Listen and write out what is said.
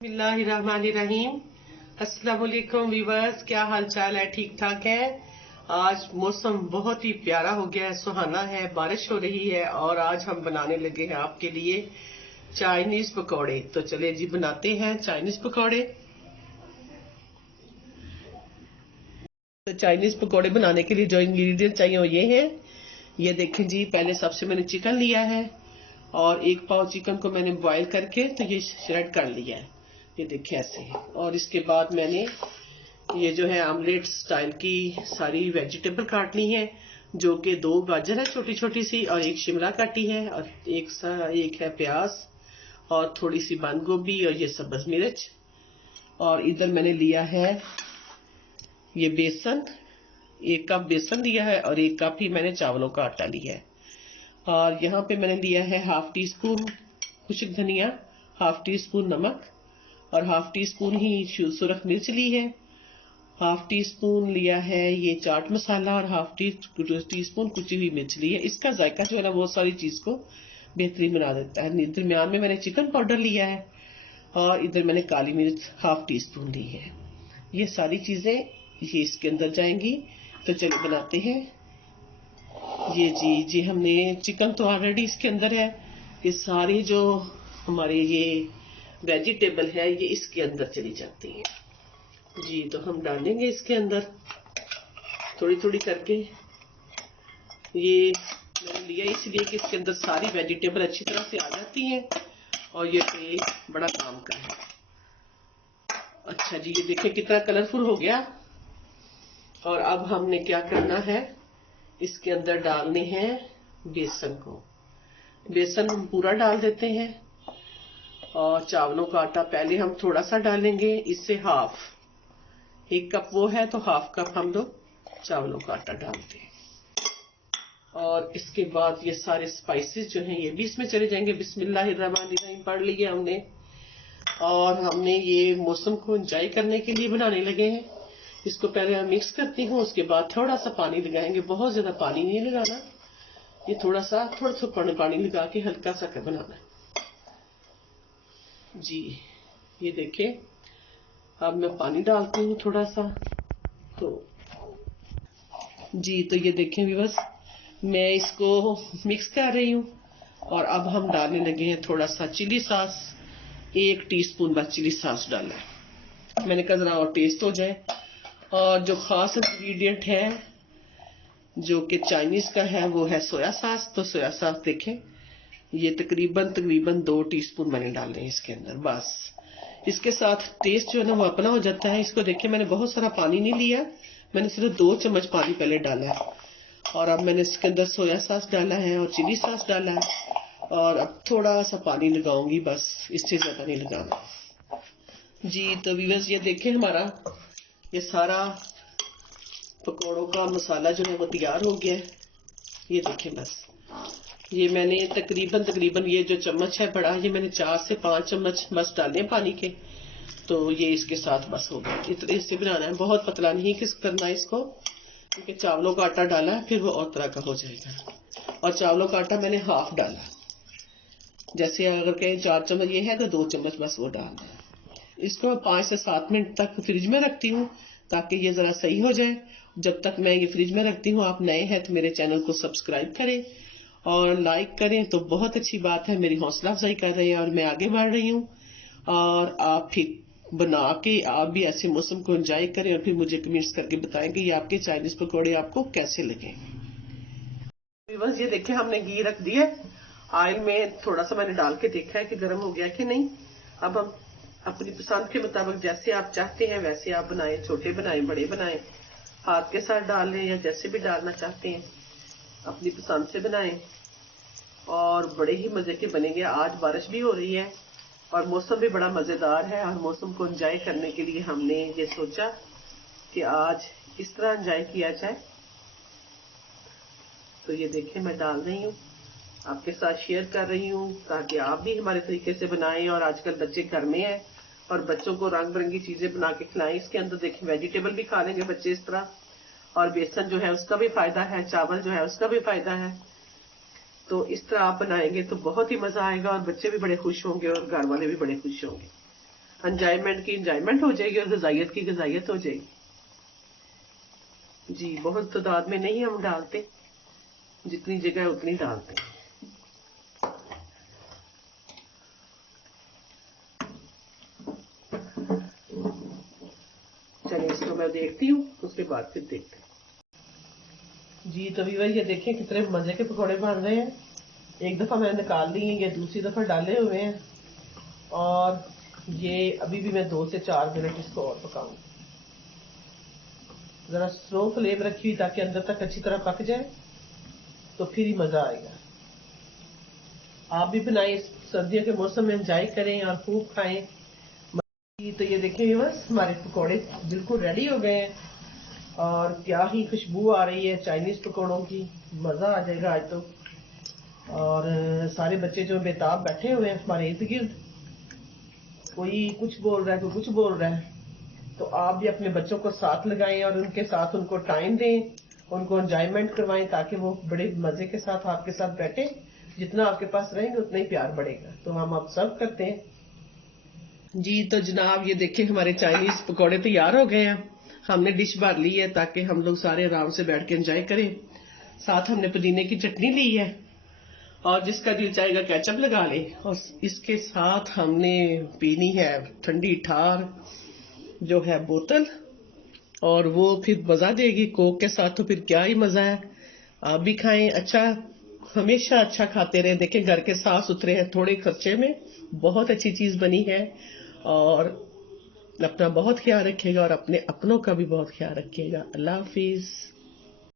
बिस्मिल्लाहिर्रहमानिर्रहीम। अस्सलाम वालेकुम व्यूअर्स, क्या हाल चाल है? ठीक ठाक है। आज मौसम बहुत ही प्यारा हो गया है, सुहाना है, बारिश हो रही है और आज हम बनाने लगे हैं आपके लिए चाइनीज पकौड़े। तो चले जी बनाते हैं चाइनीज पकौड़े। तो चाइनीज पकौड़े बनाने के लिए जो इंग्रेडिएंट चाहिए वो ये है। ये देखें जी, पहले सबसे मैंने चिकन लिया है और 1 पाव चिकन को मैंने बॉईल करके तो ये श्रेड कर लिया है। ये देखिए ऐसे। और इसके बाद मैंने ये जो है आमलेट स्टाइल की सारी वेजिटेबल काट ली है, जो कि 2 गाजर है छोटी छोटी सी और 1 शिमला काटी है और एक है प्याज और थोड़ी सी बंद गोभी और ये सब्ज मिर्च। और इधर मैंने लिया है ये बेसन, 1 कप बेसन लिया है और 1 कप ही मैंने चावलों का आटा लिया है। और यहाँ पे मैंने लिया है हाफ टी स्पून खुश्क धनिया, हाफ टी स्पून नमक और हाफ टी स्पून ही सुरख मिर्च ली है। हाफ टी स्पून लिया है ये चाट मसाला और हाफ टी स्पून कुची हुई मिर्च ली है। इसका जायका जो है ना बहुत सारी चीज को बेहतरीन बना देता है। दरमियान में मैंने चिकन पाउडर लिया है और इधर मैंने काली मिर्च हाफ टी स्पून ली है। ये सारी चीजें ये इसके अंदर जाएंगी। तो चलिए बनाते हैं। ये हमने चिकन तो ऑलरेडी इसके अंदर है। ये सारी जो हमारे ये वेजिटेबल है ये इसके अंदर चली जाती है जी। तो हम डालेंगे इसके अंदर थोड़ी थोड़ी करके। ये मैंने लिया इसलिए कि इसके अंदर सारी वेजिटेबल अच्छी तरह से आ जाती हैं और ये ट्रे बड़ा काम का है। अच्छा जी, ये देखिए कितना कलरफुल हो गया। और अब हमने क्या करना है, इसके अंदर डालने हैं बेसन को। बेसन हम पूरा डाल देते हैं और चावलों का आटा पहले हम थोड़ा सा डालेंगे, इससे हाफ, 1 कप वो है तो हाफ कप हम लोग चावलों का आटा डालते हैं। और इसके बाद ये सारे स्पाइसेस जो हैं ये भी इसमें चले जाएंगे। बिस्मिल्लाहिर्रहमानिर्रहीम पढ़ लिया हमने। और हमने ये मौसम को एंजॉय करने के लिए बनाने लगे हैं। इसको पहले मैं मिक्स करती हूँ, उसके बाद थोड़ा सा पानी लगाएंगे। बहुत ज्यादा पानी नहीं लगाना, ये थोड़ा पानी लगा के हल्का सा बनाना है जी। ये देखिए अब मैं पानी डालती हूँ थोड़ा सा। तो जी, तो ये देखें व्यूअर्स, मैं इसको मिक्स कर रही हूँ। और अब हम डालने लगे हैं थोड़ा सा चिली सॉस, 1 टीस्पून बस चिली सॉस डाला है मैंने कहा जरा और टेस्ट हो जाए। और जो खास इंग्रेडिएंट है जो कि चाइनीज का है वो है सोया सॉस। तो सोया सॉस देखें ये तकरीबन 2 टीस्पून मैंने डाले हैं इसके अंदर। बस इसके साथ टेस्ट जो है ना वो अपना हो जाता है। इसको देखिए मैंने बहुत सारा पानी नहीं लिया, मैंने सिर्फ 2 चम्मच पानी पहले डाला है। और अब मैंने इसके अंदर सोया सॉस डाला है और चिली सॉस डाला है और अब थोड़ा सा पानी लगाऊंगी, बस इससे ज्यादा नहीं लगाना जी। तो व्यूअर्स ये देखें हमारा ये सारा पकौड़ों का मसाला जो है वो तैयार हो गया है। ये देखें बस ये मैंने तकरीबन ये जो चम्मच है बड़ा, ये मैंने 4 से 5 चम्मच बस डाले पानी के। तो ये इसके साथ बस हो गया। इतने से बनाना है, बहुत पतला नहीं किस करना है इसको, क्योंकि चावलों का आटा डाला है फिर वो और तरह का हो जाएगा। और चावलों का आटा मैंने हाफ डाला, जैसे अगर कहें 4 चम्मच ये है तो 2 चम्मच बस वो डालना है। इसको मैं 5 से 7 मिनट तक फ्रिज में रखती हूँ ताकि ये जरा सही हो जाए। जब तक मैं ये फ्रिज में रखती हूँ, आप नए हैं तो मेरे चैनल को सब्सक्राइब करें और लाइक करें तो बहुत अच्छी बात है, मेरी हौसला अफजाई कर रहे हैं और मैं आगे बढ़ रही हूँ। और आप फिर बना के आप भी ऐसे मौसम को एंजॉय करें और फिर मुझे कमेंट्स करके बताएं कि ये आपके चाइनीज पकौड़े आपको कैसे लगे। बस ये देखिए हमने घी रख दिया ऑयल में, थोड़ा सा मैंने डाल के देखा है कि गर्म हो गया कि नहीं। अब हम अपनी पसंद के मुताबिक जैसे आप चाहते हैं वैसे आप बनाएं, छोटे बनाएं बड़े बनाएं, हाथ के साथ डाल लें या जैसे भी डालना चाहते हैं अपनी पसंद से बनाएं और बड़े ही मजे के बनेंगे। आज बारिश भी हो रही है और मौसम भी बड़ा मजेदार है और मौसम को एंजॉय करने के लिए हमने ये सोचा कि आज इस तरह एंजॉय किया जाए। तो ये देखें मैं डाल रही हूँ, आपके साथ शेयर कर रही हूँ ताकि आप भी हमारे तरीके से बनाएं। और आजकल बच्चे घर में हैं और बच्चों को रंग बिरंगी चीजें बना के खिलाएं। इसके अंदर देखें वेजिटेबल भी खा लेंगे बच्चे इस तरह, और बेसन जो है उसका भी फायदा है, चावल जो है उसका भी फायदा है। तो इस तरह आप बनाएंगे तो बहुत ही मजा आएगा और बच्चे भी बड़े खुश होंगे और घर वाले भी बड़े खुश होंगे। एंजॉयमेंट की एंजॉयमेंट हो जाएगी और गजाइत की गजाइत हो जाएगी। जी बहुत तादाद में नहीं हम डालते, जितनी जगह उतनी डालते हैं। चलिए इसको मैं देखती हूँ, उसके बाद फिर देखते हैं। जी तो व्यूअर ये देखें कितने मजे के पकौड़े बन रहे हैं। एक दफा मैंने निकाल लिए, ये दूसरी दफा डाले हुए हैं और ये अभी भी मैं 2 से 4 मिनट इसको और पकाऊंगी। जरा स्लो फ्लेम रखी हुई ताकि अंदर तक अच्छी तरह पक जाए, तो फिर ही मजा आएगा। आप भी बनाएं, सर्दियों के मौसम में एंजॉय करें और खूब खाएं। तो ये देखें बस हमारे पकौड़े बिल्कुल रेडी हो गए हैं और क्या ही खुशबू आ रही है चाइनीज पकौड़ों की। मजा आ जाएगा आज तो। और सारे बच्चे जो बेताब बैठे हुए हैं हमारे इर्द गिर्द, कोई कुछ बोल रहा है, कोई कुछ बोल रहा है। तो आप भी अपने बच्चों को साथ लगाएं और उनके साथ उनको टाइम दें, उनको एंजॉयमेंट करवाएं ताकि वो बड़े मजे के साथ आपके साथ बैठे। जितना आपके पास रहेंगे उतना ही प्यार बढ़ेगा। तो हम अब सर्व करते हैं। जी तो जनाब ये देखें हमारे चाइनीज पकौड़े तैयार हो गए हैं। हमने डिश भर ली है ताकि हम लोग सारे आराम से बैठ के एंजॉय करें। साथ हमने पुदीने की चटनी ली है और जिसका दिल चाहेगा केचप लगा ले। और इसके साथ हमने पीनी है ठंडी ठार जो है बोतल, और वो फिर मजा देगी कोक के साथ। तो फिर क्या ही मजा है। आप भी खाएं। अच्छा, हमेशा अच्छा खाते रहे। देखें घर के साफ सुथरे हैं, थोड़े खर्चे में बहुत अच्छी चीज बनी है। और अपना बहुत ख्याल रखिएगा और अपने अपनों का भी बहुत ख्याल रखिएगा। अल्लाह हाफिज।